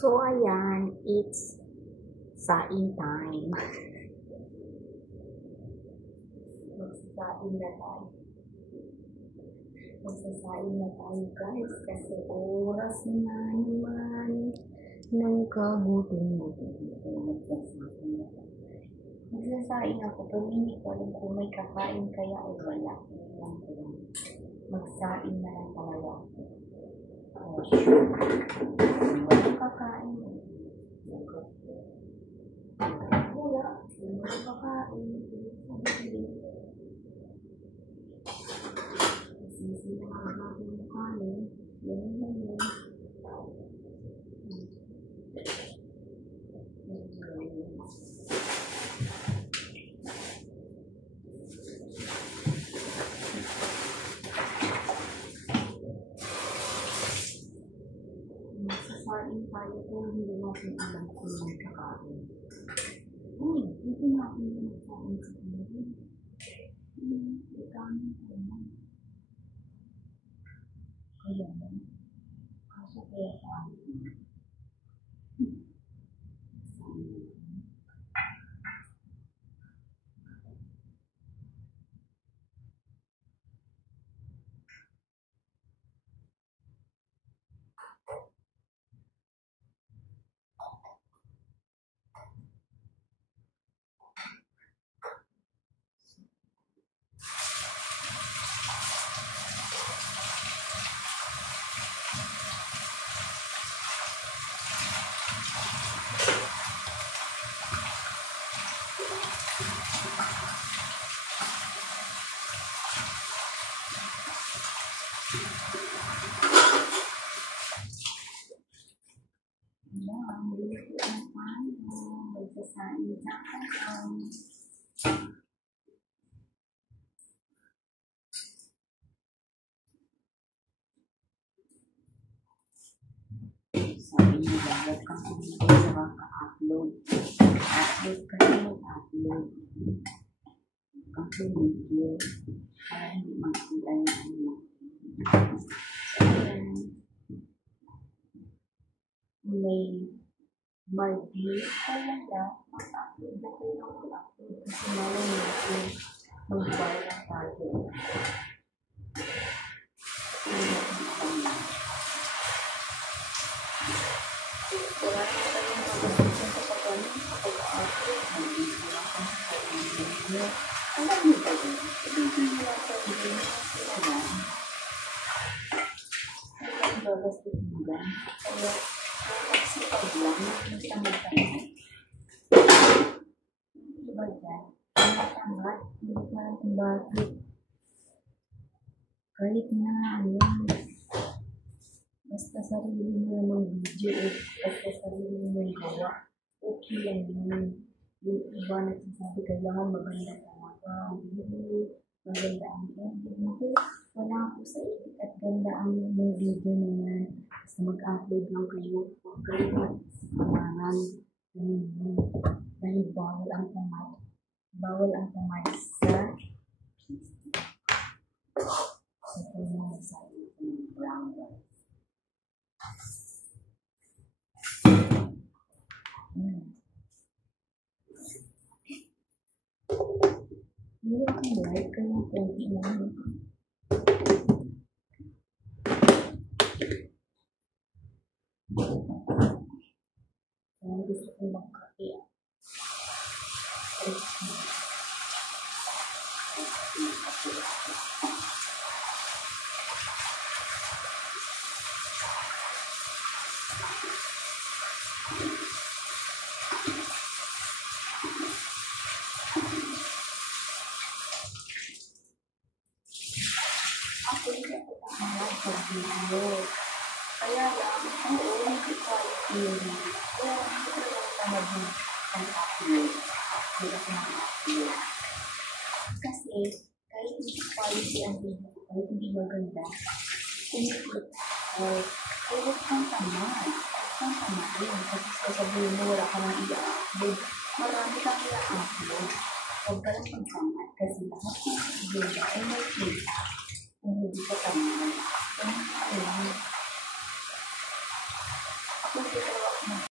So, ayan, it's saing time. Magsasaing na tayo. Magsasaing na tayo, guys, kasi oras na naman ng kagutom-gutom. Magsasaing ako, pero hindi ko alam kung may kakain kaya o wala. Magsaing na lang talaga ako. Oh, sure. Walang kakain. Wala. Walang kakain. Sisi na ang aking kanin. Yan na yun. Magsasaing tayo kung hindi natin alam kung may kakain. Uy, hindi natin magsasaing sa kanila. Ikanin ko naman. Kaya naman. Kaso kaya tayo. Magsasaing na tayo. Sabi niyo, dapat kang kumito sa kaka-upload. Upload ka rin mag-upload. Kang video para hindi magkita yung ano. May view talaga. Mag-upload na kayo ng mag-upload kasi malay natin mag-viral tayo. Wala na tayo mag-upload kapag ano, kapag upload, mag-video lang kung sa video. Alam niyo ba yun? Video lang sa video kasi naman. Ang babas ko hinggan. Kaya, kasi pag lang, basta magtanong. Diba dyan? Matangat, hindi ko alam kung bakit. Kahit na, basta sarili mo namang video o basta sarili mo yung gawa, okay lang yun. Yung iba nagsasabi, kailangan maganda talaga ang video, maganda ang edit. Naku, wala po sa edit at ganda ang video na yan. Basta mag-upload lang kayo. Huwag kayo mag-simangan. Dahil bawal ang tamad. Bawal ang tamad sa ito yung sa ng brown rice. Hindi akong like kaya konti naman. Kaya gusto kong magkape. Ako hindi ako tamahan sa video. Kaya lang, oo, hindi quality yun. Kaya hindi ko lang tamad ng upload. Hindi ako mag-upload. Kasi, kahit hindi quality ang video, kahit hindi maganda, kung-click ako, ay huwag kang tamad. Huwag kang tamarin. Kasi sasabihin mo, wala ka nang i-upload. Marami kang i-upload. Huwag ka lang pagtamad. Kasi lahat ng video ay may kita. Kung hindi ka tamad. Kung hindi ka